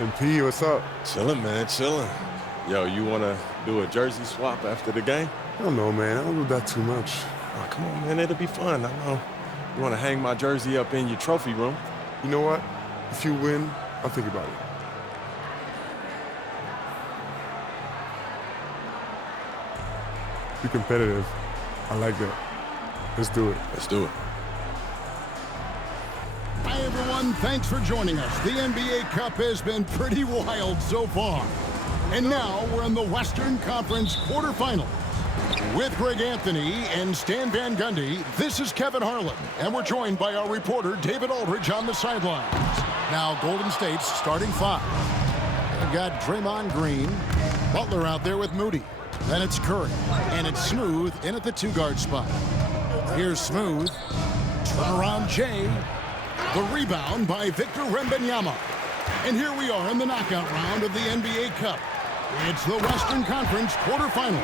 MP, what's up? Chilling, man, chilling. Yo, you want to do a jersey swap after the game? I don't know, man. I don't do that too much. Oh, come on, man, it'll be fun. I know. You want to hang my jersey up in your trophy room? You know what? If you win, I'll think about it. Be competitive. I like that. Let's do it. Let's do it. Hi, everyone. Thanks for joining us. The NBA Cup has been pretty wild so far. And now we're in the Western Conference quarterfinals. With Greg Anthony and Stan Van Gundy, this is Kevin Harlan. And we're joined by our reporter, David Aldridge, on the sidelines. Now, Golden State's starting five. They've got Draymond Green, Butler out there with Moody. Then it's Curry, and it's Smooth in at the two-guard spot. Here's Smooth. Turnaround Jay. The rebound by Victor Wembanyama. And here we are in the knockout round of the NBA Cup. It's the Western Conference quarterfinals.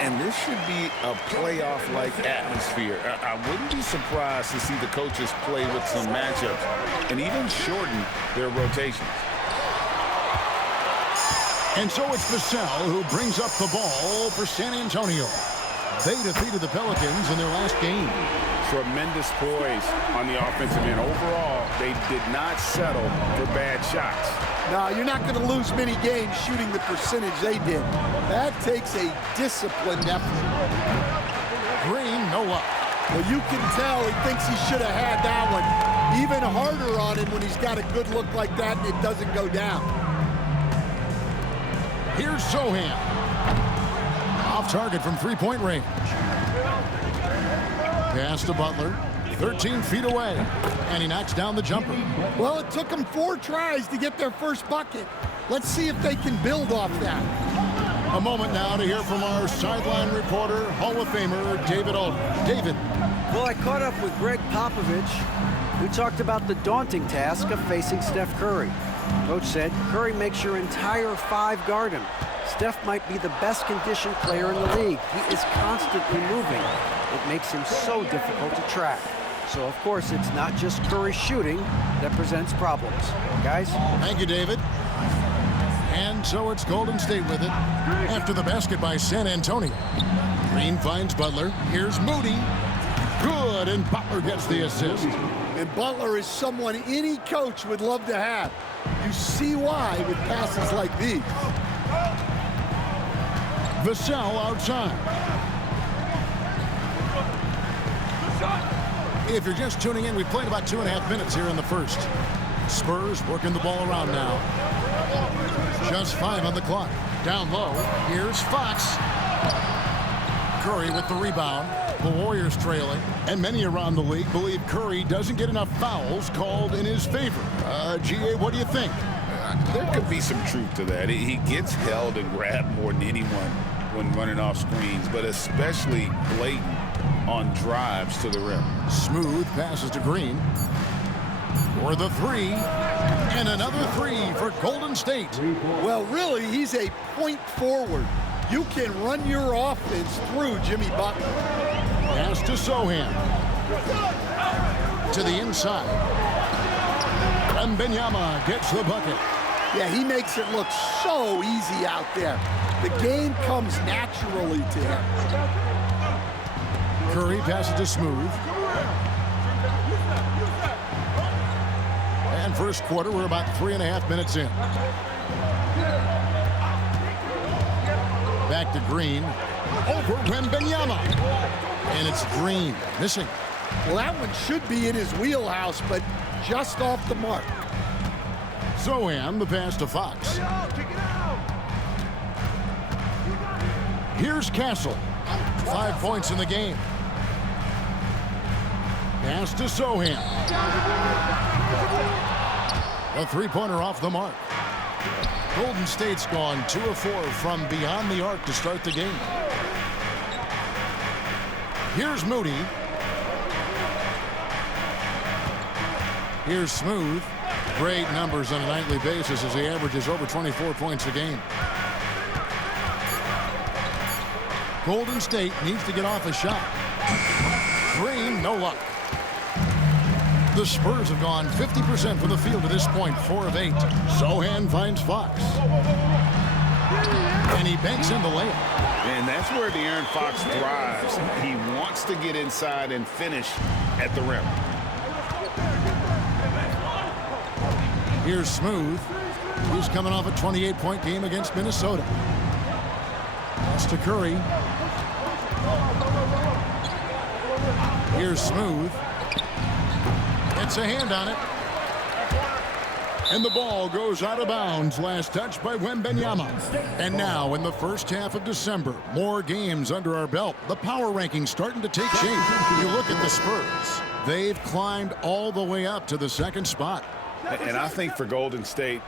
And this should be a playoff-like atmosphere. I wouldn't be surprised to see the coaches play with some matchups and even shorten their rotations. And so it's Vassell who brings up the ball for San Antonio. They defeated the Pelicans in their last game. Tremendous poise on the offensive end. Overall, they did not settle for bad shots. No, you're not going to lose many games shooting the percentage they did. That takes a disciplined effort. Green, no luck. Well, you can tell he thinks he should have had that one. Even harder on him when he's got a good look like that and it doesn't go down. Here's Sohan. Off target from three-point range. Pass to Butler. 13 feet away. And he knocks down the jumper. Well, it took them 4 tries to get their first bucket. Let's see if they can build off that. A moment now to hear from our sideline reporter, Hall of Famer David Aldridge. David. Well, I caught up with Greg Popovich. We talked about the daunting task of facing Steph Curry. Coach said Curry makes your entire five guard him. Steph might be the best conditioned player in the league. He is constantly moving. It makes him so difficult to track. So, of course, it's not just Curry shooting that presents problems. Guys? Thank you, David. And so it's Golden State with it after the basket by San Antonio. Green finds Butler. Here's Moody. Good, and Butler gets the assist. And Butler is someone any coach would love to have. You see why with passes like these. Vassell outside. If you're just tuning in, we've played about 2.5 minutes here in the first. Spurs working the ball around now. Just 5 on the clock. Down low, here's Fox. Curry with the rebound. The Warriors trailing. And many around the league believe Curry doesn't get enough fouls called in his favor. G.A., what do you think? There could be some truth to that. He gets held and grabbed more than anyone when running off screens, but especially blatant on drives to the rim. Smooth passes to Green. For the three. And another three for Golden State. Well, really, he's a point forward. You can run your offense through Jimmy Butler. Pass to Sohan. To the inside. Wembanyama gets the bucket. Yeah, he makes it look so easy out there. The game comes naturally to him. Curry passes to Smooth. And first quarter, we're about 3.5 minutes in. Back to Green. Over Wembanyama. And it's Green missing. Well, that one should be in his wheelhouse, but just off the mark. Sohan, the pass to Fox. Here's Castle. 5 points in the game. Pass to Sohan. A three-pointer off the mark. Golden State's gone 2 of 4 from beyond the arc to start the game. Here's Moody. Here's Smooth. Great numbers on a nightly basis as he averages over 24 points a game. Golden State needs to get off a shot. Green, no luck. The Spurs have gone 50% from the field to this point, 4 of 8. Sohan finds Fox. And he banks in the layup. And that's where De'Aaron Fox thrives. He wants to get inside and finish at the rim. Here's Smooth. He's coming off a 28-point game against Minnesota. Pass to Curry. Here's Smooth. Gets a hand on it. And the ball goes out of bounds. Last touch by Wemby. And now in the first half of December, more games under our belt. The power rankings starting to take shape. You look at the Spurs. They've climbed all the way up to the second spot. And I think for Golden State,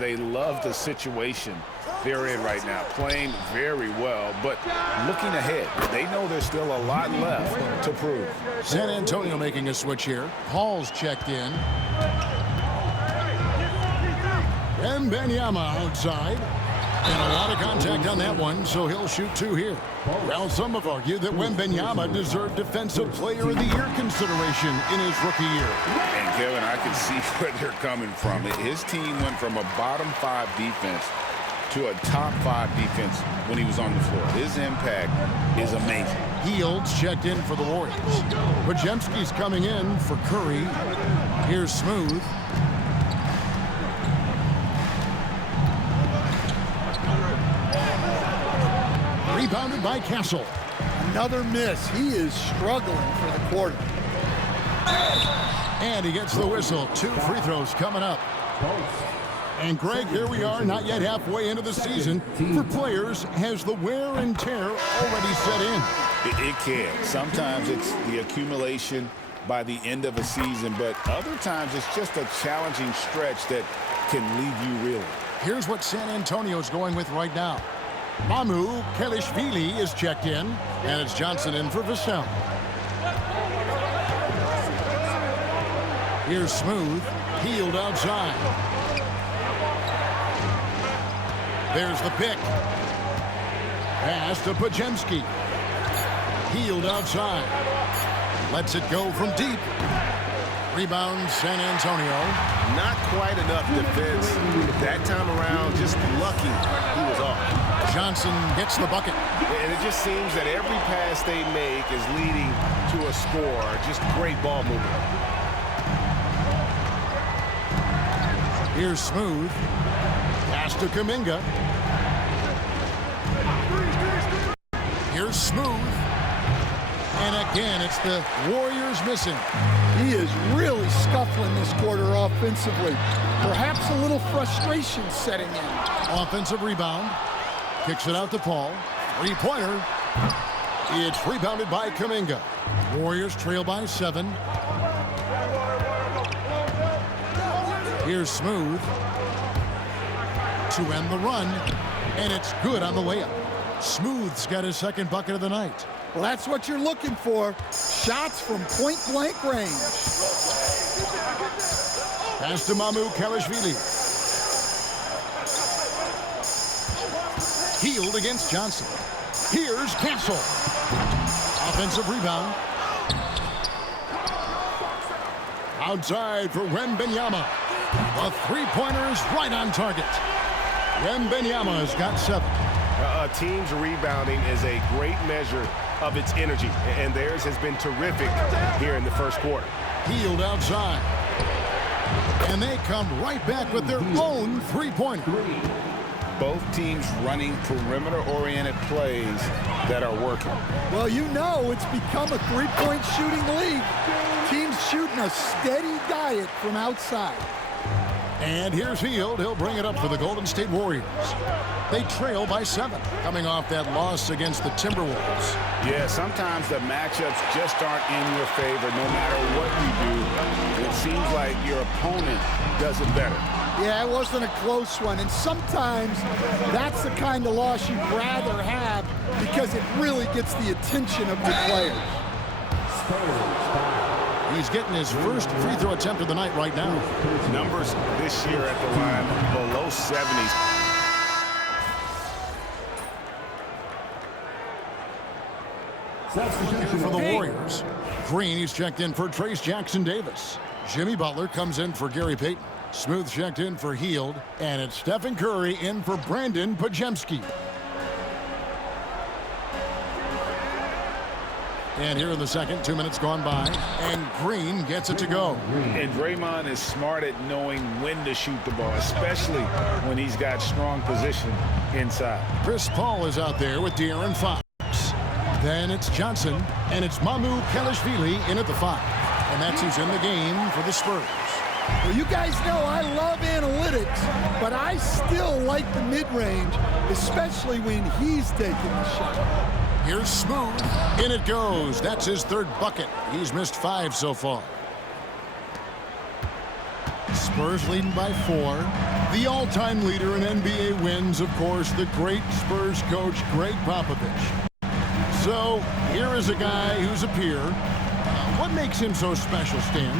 they love the situation they're in right now, playing very well, but looking ahead, they know there's still a lot left to prove. San Antonio making a switch here. Paul's checked in. Wemby outside. And a lot of contact on that one, so he'll shoot 2 here. Well, some have argued that Wemby deserved Defensive Player of the Year consideration in his rookie year. And Kevin, I can see where they're coming from. His team went from a bottom 5 defense to a top 5 defense when he was on the floor. His impact is amazing. Hields checked in for the Warriors. Podziemski's coming in for Curry. Here's Smooth. Rebounded by Castle. Another miss. He is struggling for the quarter. And he gets the whistle. 2 free throws coming up. And Greg, here we are, not yet halfway into the season. For players, has the wear and tear already set in? It can. Sometimes it's the accumulation by the end of a season, but other times it's just a challenging stretch that can leave you reeling. Here's what San Antonio's going with right now. Mamu Kelishvili is checked in, and it's Johnson in for Vassell. Here's Smooth. Hield outside. There's the pick. Pass to Podziemski. Hield outside. Lets it go from deep. Rebound, San Antonio. Not quite enough defense that time around. Just lucky he was off. Johnson gets the bucket. And it just seems that every pass they make is leading to a score. Just great ball movement. Here's Smooth. Pass to Kuminga. Here's Smooth. And again, it's the Warriors missing. He is really scuffling this quarter offensively. Perhaps a little frustration setting in. Offensive rebound. Kicks it out to Paul. 3-pointer. It's rebounded by Kuminga. Warriors trail by 7. Here's Smooth to end the run, and it's good on the layup. Smooth's got his second bucket of the night. Well, that's what you're looking for. Shots from point-blank range. Pass to Mamu Kelishvili. Hield against Johnson. Here's Castle. Offensive rebound. Outside for Wembanyama. The 3-pointer is right on target. Wembanyama has got 7. A team's rebounding is a great measure of its energy, and theirs has been terrific here in the first quarter. Hield outside. And they come right back with their own 3-pointer. Both teams running perimeter-oriented plays that are working. Well, you know it's become a 3-point shooting league. Teams shooting a steady diet from outside. And here's Hield. He'll bring it up for the Golden State Warriors. They trail by 7, coming off that loss against the Timberwolves. Yeah, sometimes the matchups just aren't in your favor no matter what you do. It seems like your opponent does it better. Yeah, it wasn't a close one. And sometimes that's the kind of loss you'd rather have because it really gets the attention of your players. He's getting his first free throw attempt of the night right now. Numbers this year at the line below 70s. For the Warriors, Green, he's checked in for Trace Jackson Davis. Jimmy Butler comes in for Gary Payton. Smooth checked in for Hield. And it's Stephen Curry in for Brandon Pajemski. And here in the second, 2 minutes gone by, and Green gets it to go. And Draymond is smart at knowing when to shoot the ball, especially when he's got strong position inside. Chris Paul is out there with De'Aaron Fox. Then it's Johnson, and it's Mamu Kelishvili in at the 5. And that's who's in the game for the Spurs. Well, you guys know I love analytics, but I still like the mid-range, especially when he's taking the shot. Here's Smooth. In it goes. That's his 3rd bucket. He's missed 5 so far. Spurs leading by 4. The all-time leader in NBA wins, of course, the great Spurs coach, Greg Popovich. So here is a guy who's a peer. What makes him so special, Stan?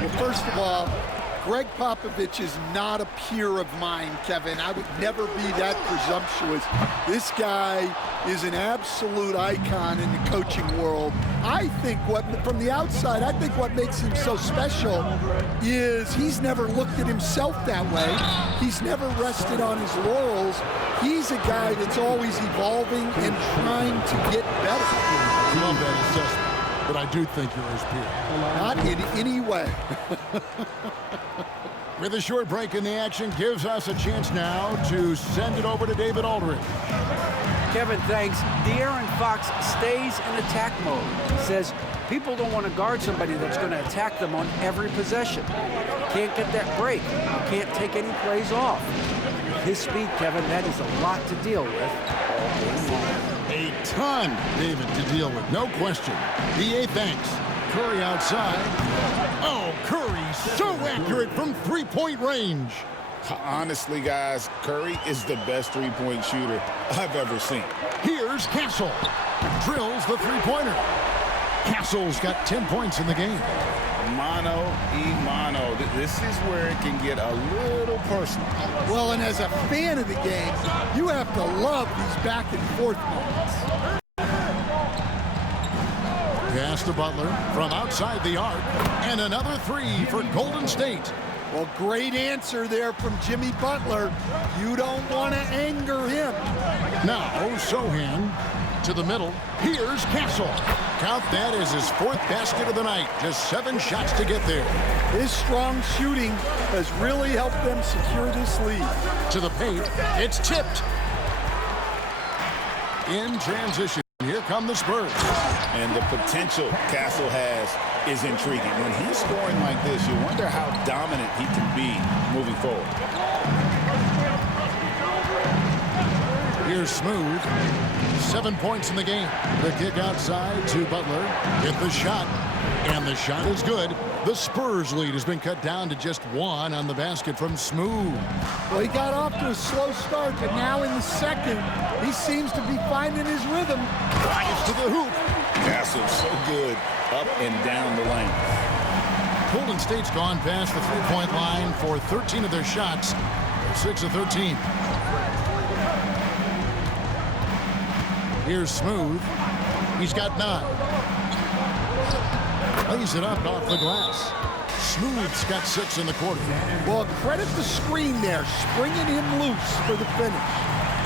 Well, first of all, Greg Popovich is not a peer of mine, Kevin. I would never be that presumptuous. This guy is an absolute icon in the coaching world. I think from the outside, I think what makes him so special is he's never looked at himself that way. He's never rested on his laurels. He's a guy that's always evolving and trying to get better. I love that assessment. But I do think you're his peer. Not in any way. With a short break in the action, gives us a chance now to send it over to David Aldridge. Kevin, thanks. De'Aaron Fox stays in attack mode. He says people don't want to guard somebody that's going to attack them on every possession. You can't get that break. You can't take any plays off. His speed, Kevin, that is a lot to deal with. A ton, David, to deal with, no question. DA thanks. Curry outside. Oh, Curry so accurate from three-point range. Honestly, guys, Curry is the best three-point shooter I've ever seen. Here's Castle. Drills the three-pointer. Castle's got 10 points in the game. Mano y mano. This is where it can get a little personal. Well, and as a fan of the game, you have to love these back and forth moments. Pass to Butler from outside the arc, and another 3 for Golden State. Well, great answer there from Jimmy Butler. You don't want to anger him. Now, Sohan to the middle. Here's Castle. Count that as his 4th basket of the night. Just 7 shots to get there. His strong shooting has really helped them secure this lead. To the paint. It's tipped. In transition. Here come the Spurs. And the potential Castle has is intriguing. When he's scoring like this, you wonder how dominant he can be moving forward. Here's Smooth. 7 points in the game. The kick outside to Butler. Hit the shot. And the shot is good. The Spurs lead has been cut down to just 1 on the basket from Smooth. Well, he got off to a slow start, but now in the second, he seems to be finding his rhythm. Drives to the hoop. Castle's so good up and down the lane. Golden State's gone past the three-point line for 13 of their shots. 6 of 13. Here's Smooth. He's got 9. Lays it up off the glass. Smooth's got 6 in the quarter. Well, credit the screen there, springing him loose for the finish.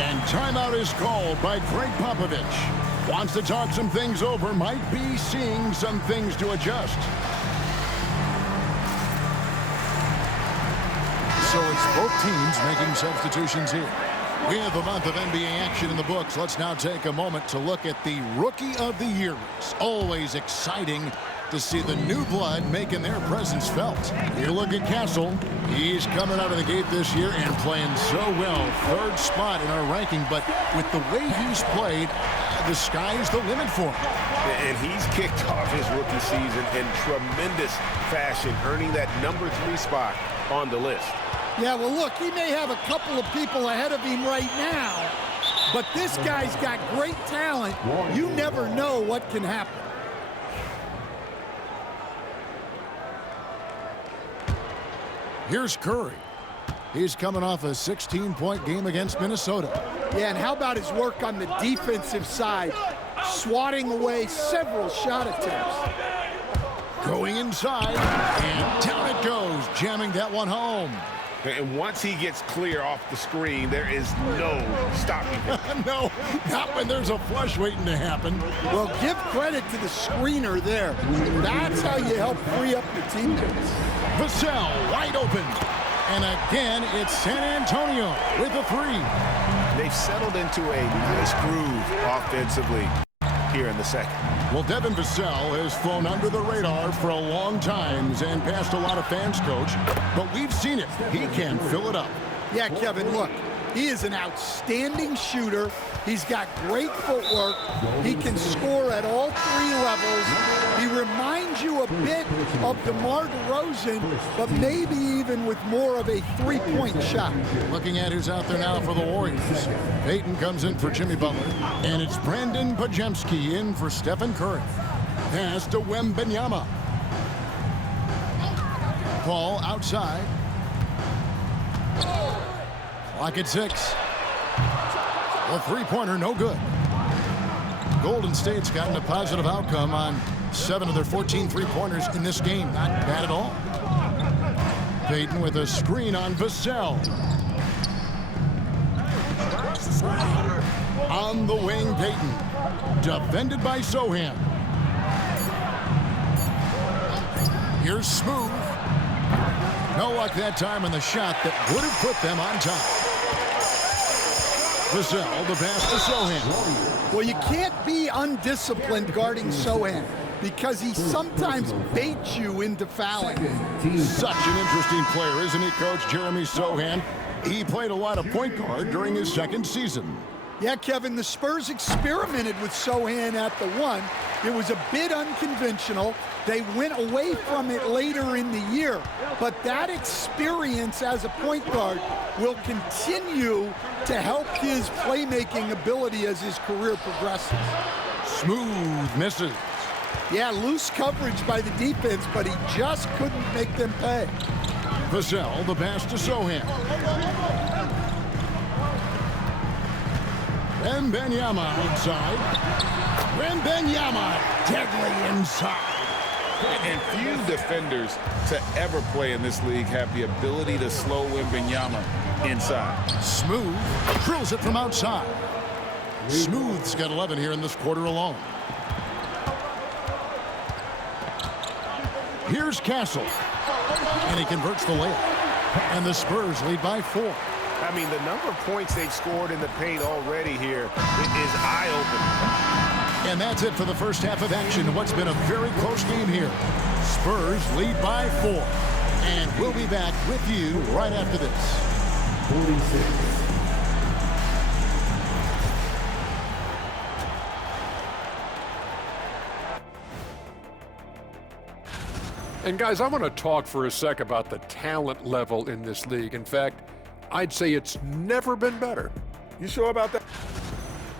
And timeout is called by Greg Popovich. Wants to talk some things over, might be seeing some things to adjust. So it's both teams making substitutions here. With a month of NBA action in the books, let's now take a moment to look at the Rookie of the Year. It's always exciting to see the new blood making their presence felt. You look at Castle. He's coming out of the gate this year and playing so well. 3rd spot in our ranking, but with the way he's played, the sky's the limit for him. And he's kicked off his rookie season in tremendous fashion, earning that number 3 spot on the list. Yeah, well, look, he may have a couple of people ahead of him right now, but this guy's got great talent. You never know what can happen. Here's Curry. He's coming off a 16-point game against Minnesota. Yeah, and how about his work on the defensive side, swatting away several shot attempts. Going inside, and down jamming that one home. And once he gets clear off the screen, there is no stopping him. No, not when there's a flush waiting to happen. Well, give credit to the screener there. That's how you help free up your teammates. Vassell wide open. And again, it's San Antonio with a three. They've settled into a nice groove offensively here in the second. Well, Devin Vassell has flown under the radar for a long time and passed a lot of fans, Coach. But we've seen it. He can fill it up. Yeah, Kevin, look, he is an outstanding shooter. He's got great footwork. He can score at all three levels. He reminds you a bit of DeMar DeRozan, but maybe even with more of a three-point shot. Looking at who's out there now for the Warriors. Payton comes in for Jimmy Butler. And it's Brandon Pajemski in for Stephen Curry. Pass to Wemby. Ball outside. Clock at 6. A three-pointer, no good. Golden State's gotten a positive outcome on 7 of their 14 three-pointers in this game. Not bad at all. Payton with a screen on Vassell. On the wing, Payton. Defended by Sohan. Here's Smooth. No luck that time on the shot that would have put them on top. Vassell, the pass to Sohan. Well, you can't be undisciplined guarding Sohan because he sometimes baits you into fouling. Such an interesting player, isn't he, Coach? Jeremy Sohan. He played a lot of point guard during his second season. Yeah, Kevin, the Spurs experimented with Sohan at the 1. It was a bit unconventional. They went away from it later in the year. But that experience as a point guard will continue to help his playmaking ability as his career progresses. Smooth misses. Yeah, loose coverage by the defense, but he just couldn't make them pay. Vassell, the pass to Sohan. Wembanyama inside. Wembanyama deadly inside. And few defenders to ever play in this league have the ability to slow Wembanyama inside. Smooth drills it from outside. Smooth's got 11 here in this quarter alone. Here's Castle. And he converts the layup. And the Spurs lead by 4. I mean, the number of points they've scored in the paint already here is eye-opening. And that's it for the first half of action. What's been a very close game here. Spurs lead by 4. And we'll be back with you right after this. 46. And guys, I want to talk for a sec about the talent level in this league. In fact, I'd say it's never been better. You sure about that?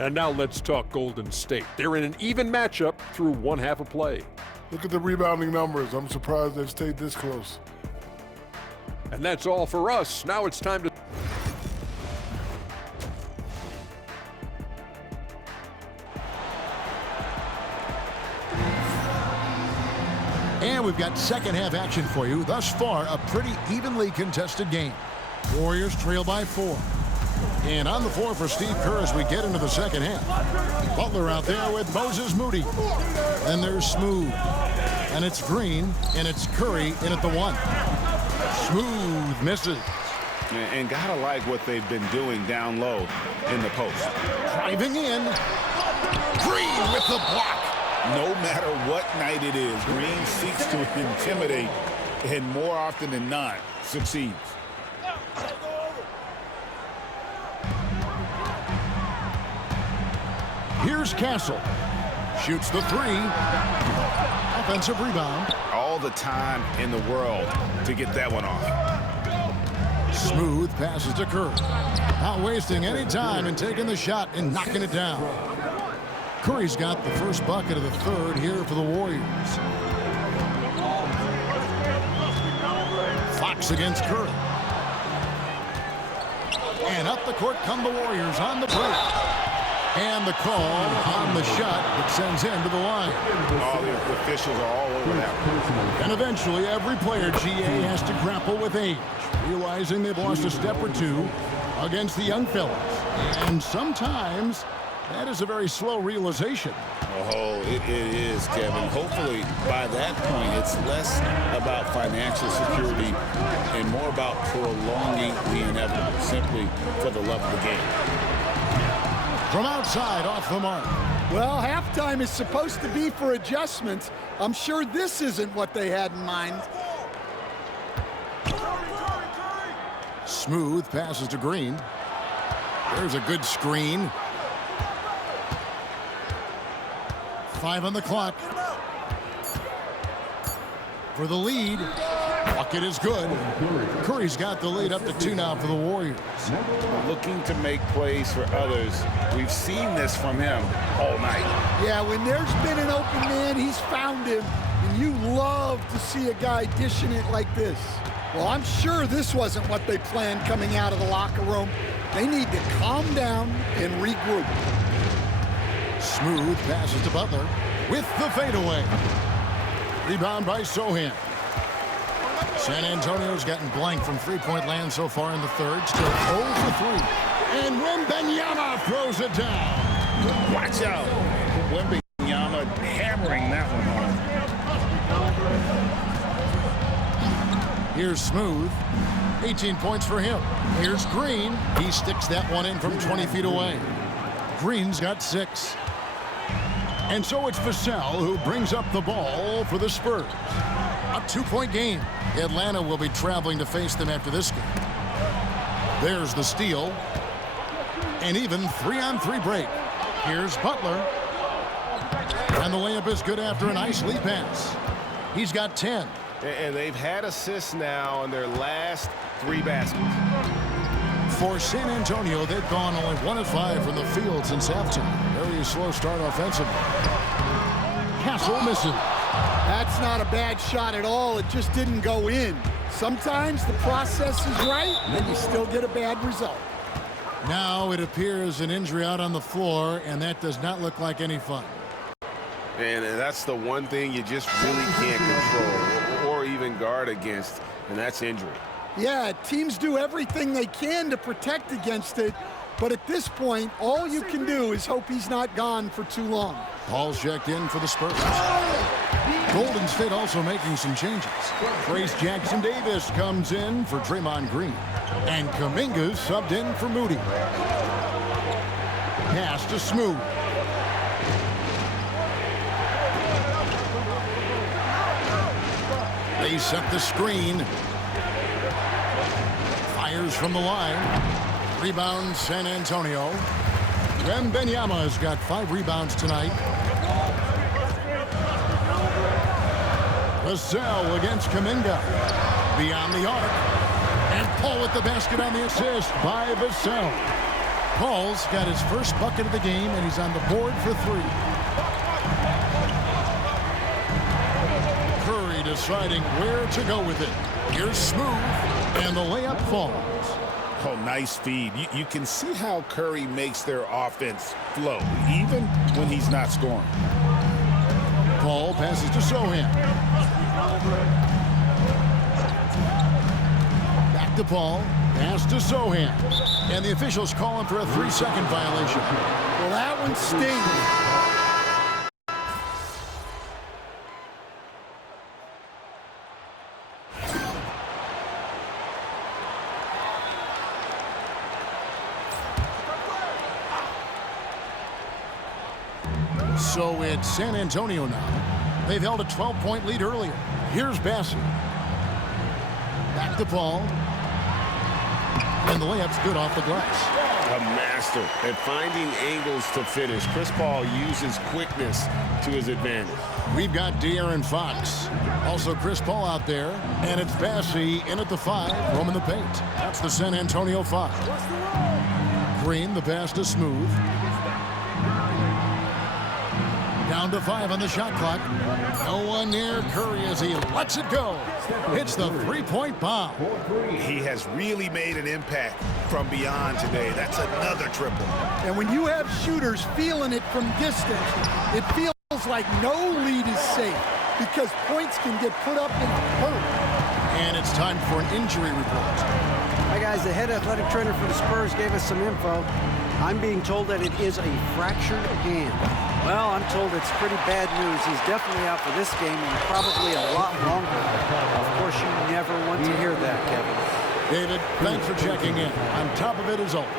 And now let's talk Golden State. They're in an even matchup through one half of play. Look at the rebounding numbers. I'm surprised they've stayed this close. And that's all for us. Now it's time to... And we've got second half action for you. Thus far, a pretty evenly contested game. Warriors trail by 4. And on the floor for Steve Kerr as we get into the second half. Butler out there with Moses Moody. Then there's Smooth. And it's Green, and it's Curry in at the 1. Smooth misses. And gotta like what they've been doing down low in the post. Driving in. Green with the block. No matter what night it is, Green seeks to intimidate and more often than not succeeds. Here's Castle. Shoots the 3. Offensive rebound. All the time in the world to get that one off. Smooth passes to Curry. Not wasting any time and taking the shot and knocking it down. Curry's got the first bucket of the third here for the Warriors. Fox against Curry. And up the court come the Warriors on the break. And the call on the shot that sends him to the line. All the officials are all over that one. And eventually, every player, GA, has to grapple with age, realizing they've lost a step or two against the young fellas. And sometimes that is a very slow realization. Oh, it is, Kevin. Hopefully, by that point, it's less about financial security and more about prolonging the inevitable, simply for the love of the game. From outside, off the mark. Well, halftime is supposed to be for adjustments. I'm sure this isn't what they had in mind. Smooth passes to Green. There's a good screen. 5 on the clock. For the lead. Bucket is good. Curry's got the lead up to 2 now for the Warriors. Looking to make plays for others. We've seen this from him all night. Yeah, when there's been an open man, he's found him. And you love to see a guy dishing it like this. Well, I'm sure this wasn't what they planned coming out of the locker room. They need to calm down and regroup. Smooth passes to Butler with the fadeaway. Rebound by Sohan. San Antonio's gotten blank from three-point land so far in the third. Still 0 for 3. And Wemby throws it down. Watch out. Wemby hammering that one home. Here's Smooth. 18 points for him. Here's Green. He sticks that one in from 20 feet away. Green's got 6. And so it's Vassell who brings up the ball for the Spurs. A 2-point game. Atlanta will be traveling to face them after this game. There's the steal. And even 3-on-3 break. Here's Butler. And the layup is good after a nice lead pass. He's got 10. And they've had assists now in their last 3 baskets. For San Antonio, they've gone only 1 of 5 from the field since halftime. Very slow start offensively. Castle misses. That's not a bad shot at all. It just didn't go in. Sometimes the process is right, and you still get a bad result. Now it appears an injury out on the floor, and that does not look like any fun. And that's the one thing you just really can't control or even guard against, and that's injury. Yeah, teams do everything they can to protect against it, but at this point, all you can do is hope he's not gone for too long. Paul's checked in for the Spurs. Golden State also making some changes. Trace Jackson-Davis comes in for Draymond Green. And Kuminga's subbed in for Moody. Pass to Smooth. They set the screen. Fires from the line. Rebound San Antonio. Wembanyama's got 5 rebounds tonight. Vassell against Kuminga. Beyond the arc. And Paul with the basket on the assist by Vassell. Paul's got his first bucket of the game, and he's on the board for 3. Curry deciding where to go with it. Here's Smooth, and the layup falls. Oh, nice feed. You can see how Curry makes their offense flow, even when he's not scoring. Paul passes to Sohan. Back to Paul. Pass to Sohan. And the officials call him for a 3-second violation. Well, that one stings. So it's San Antonio now. They've held a 12-point lead earlier. Here's Bassett. Back to Paul. And the layup's good off the glass. A master at finding angles to finish. Chris Paul uses quickness to his advantage. We've got De'Aaron Fox. Also Chris Paul out there. And it's Bassey in at the 5, roaming the paint. That's the San Antonio 5. Green, the pass to Smooth. Down to 5 on the shot clock. No one near Curry as he lets it go. Hits the three-point bomb. He has really made an impact from beyond today. That's another triple. And when you have shooters feeling it from distance, it feels like no lead is safe because points can get put up in a hurry. And it's time for an injury report. Hi, guys. The head athletic trainer for the Spurs gave us some info. I'm being told that it is a fractured hand. Well, I'm told it's pretty bad news. He's definitely out for this game and probably a lot longer. Of course, you never want to hear that, Kevin. David, thanks for checking in. On top of it as always.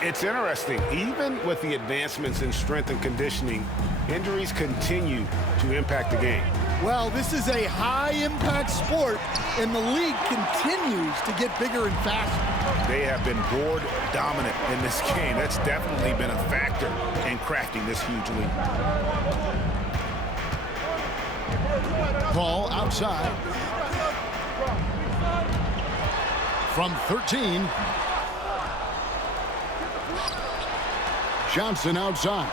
It's interesting. Even with the advancements in strength and conditioning, injuries continue to impact the game. Well, this is a high-impact sport, and the league continues to get bigger and faster. They have been board dominant in this game. That's definitely been a factor in crafting this huge lead. Ball outside. From 13. Johnson outside.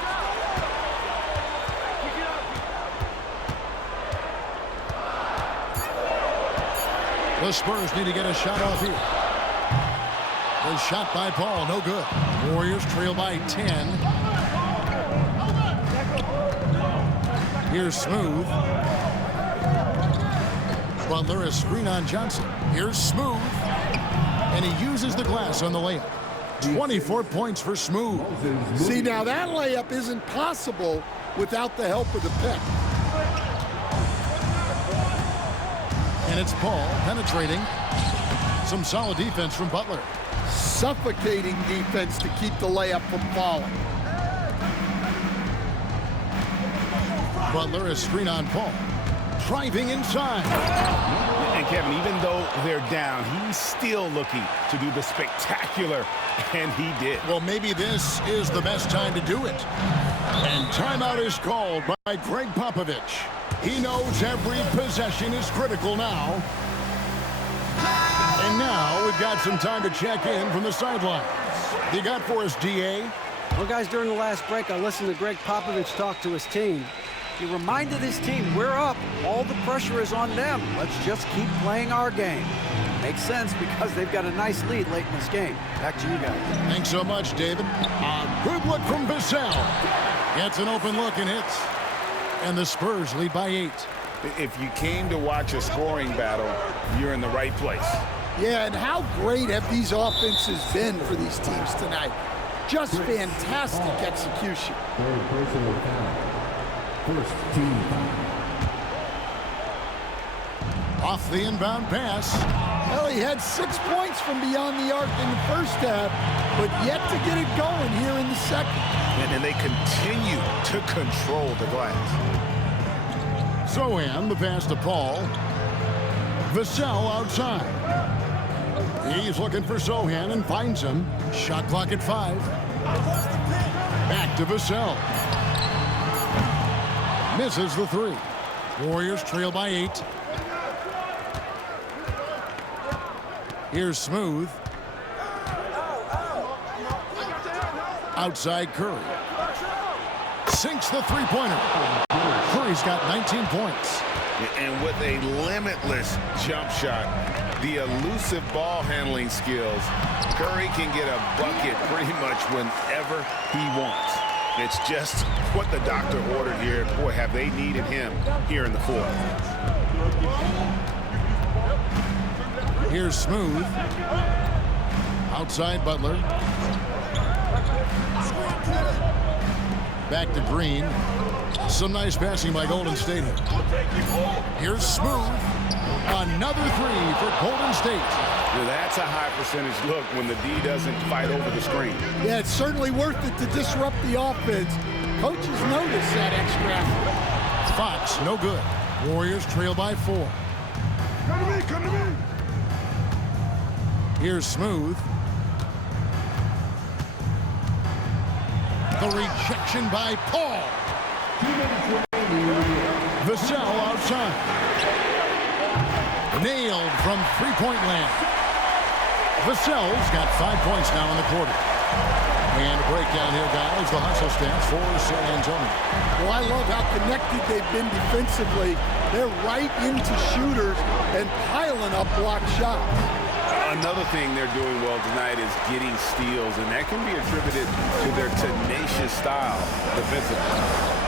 The Spurs need to get a shot off here. The shot by Paul, no good. Warriors trail by 10. Here's Smooth. Butler, a screen on Johnson. Here's Smooth. And he uses the glass on the layup. 24 points for Smooth. See, now that layup isn't possible without the help of the pick. And it's Paul penetrating. Some solid defense from Butler. Suffocating defense to keep the layup from falling. Butler, a screen on Paul. Driving inside. And Kevin, even though they're down, he's still looking to do the spectacular, and he did. Well, maybe this is the best time to do it. And timeout is called by Greg Popovich. He knows every possession is critical now. And now we've got some time to check in from the sidelines. You got for us, DA? Well, guys, during the last break, I listened to Greg Popovich talk to his team. He reminded his team, we're up. All the pressure is on them. Let's just keep playing our game. Makes sense because they've got a nice lead late in this game. Back to you guys. Thanks so much, David. A good look from Vassell. Gets an open look and hits. And the Spurs lead by 8. If you came to watch a scoring battle, you're in the right place. Yeah, and how great have these offenses been for these teams tonight? Just fantastic execution. Third personal foul. First team foul. Off the inbound pass. Well, he had 6 points from beyond the arc in the first half, but yet to get it going here in the second. And they continue to control the glass. Sohan, the pass to Paul. Vassell outside. He's looking for Sohan and finds him. Shot clock at 5. Back to Vassell. Misses the 3. Warriors trail by 8. Here's Smooth. Outside Curry. Sinks the three-pointer. Curry's got 19 points. And with a limitless jump shot, the elusive ball handling skills, Curry can get a bucket pretty much whenever he wants. It's just what the doctor ordered here. Boy, have they needed him here in the fourth. Here's Smooth. Outside Butler. Back to Green. Some nice passing by Golden State here. Here's Smooth. Another 3 for Golden State. Well, that's a high percentage look when the D doesn't fight over the screen. Yeah, it's certainly worth it to disrupt the offense. Coaches notice that extra effort. Fox, no good. Warriors trail by 4. Come to me, come to me. Here's Smooth. The rejection by Paul. Vassell outside. Nailed from three-point land. Vassell's got 5 points now in the quarter. And a breakdown here, guys. The hustle stance for San Antonio. Well, I love how connected they've been defensively. They're right into shooters and piling up block shots. Another thing they're doing well tonight is getting steals, and that can be attributed to their tenacious style defensively.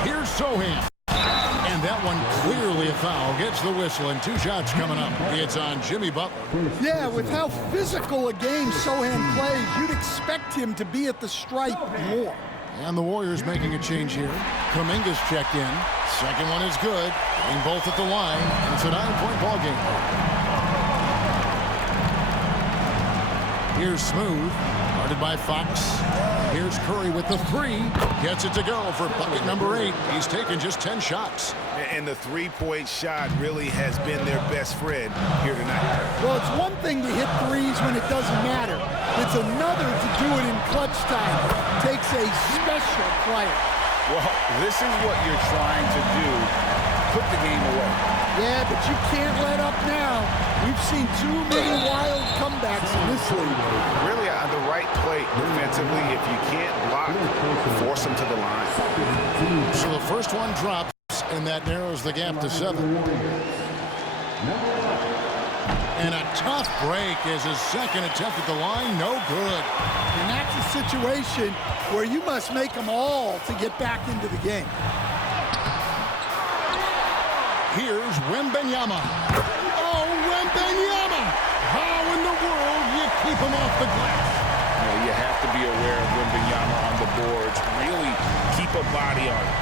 Here's Sohan. And that one clearly a foul. Gets the whistle, and 2 shots coming up. It's on Jimmy Butler. Yeah, with how physical a game Sohan plays, you'd expect him to be at the stripe more. And the Warriors making a change here. Kuminga's checked in. Second one is good. Getting both at the line. And it's a 9-point ball game. Here's Smooth. Guarded by Fox. Here's Curry with the 3. Gets it to go for bucket number 8. He's taken just 10 shots. And the three-point shot really has been their best friend here tonight. Well, it's one thing to hit threes when it doesn't matter. It's another to do it in clutch time. Takes a special player. Well, this is what you're trying to do. Put the game away. Yeah, but you can't let up now. We've seen too many wild comebacks in this league. Really on the right plate defensively. If you can't block, force them to the line. So the first one drops, and that narrows the gap to 7. And a tough break is his second attempt at the line. No good. And that's a situation where you must make them all to get back into the game. Here's Wembenyama. Oh, Wembenyama! How in the world do you keep him off the glass? You have to be aware of Wembenyama on the boards. Really keep a body on it.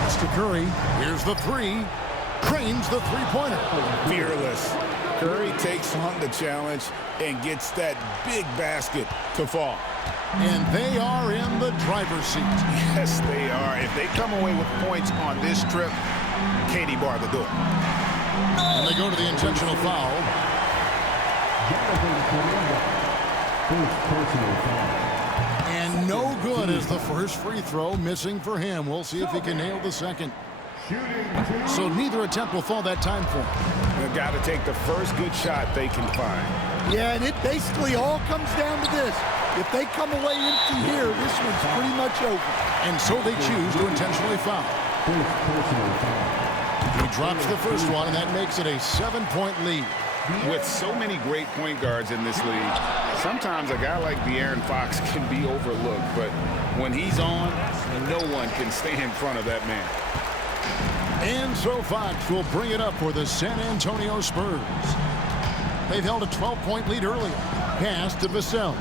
That's to Curry. Here's the 3. Cranes the 3-pointer. Fearless. Curry takes on the challenge and gets that big basket to fall. And they are in the driver's seat. Yes, they are. If they come away with points on this trip, Katie barred the door. And they go to the intentional foul. And no good as the first free throw, missing for him. We'll see if he can nail the second. So neither attempt will fall that time for him. They've got to take the first good shot they can find. Yeah, and it basically all comes down to this. If they come away empty here, this one's pretty much over. And so they choose to intentionally foul. He drops the first one, and that makes it a 7-point lead. With so many great point guards in this league, sometimes a guy like De'Aaron Fox can be overlooked, but when he's on, no one can stay in front of that man. And so Fox will bring it up for the San Antonio Spurs. They've held a 12-point lead earlier. Pass to Vassell.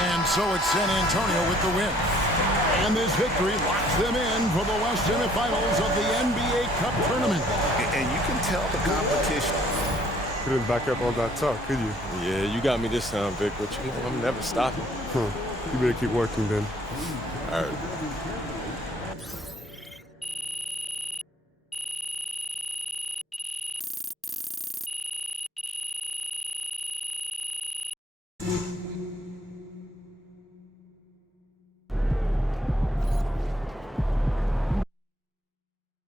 And so it's San Antonio with the win. And this victory locks them in for the West semifinals of the NBA Cup tournament. And you can tell the competition. Couldn't back up all that talk, could you? Yeah, you got me this time, Vic, but you know, I'm never stopping. You better keep working then. All right.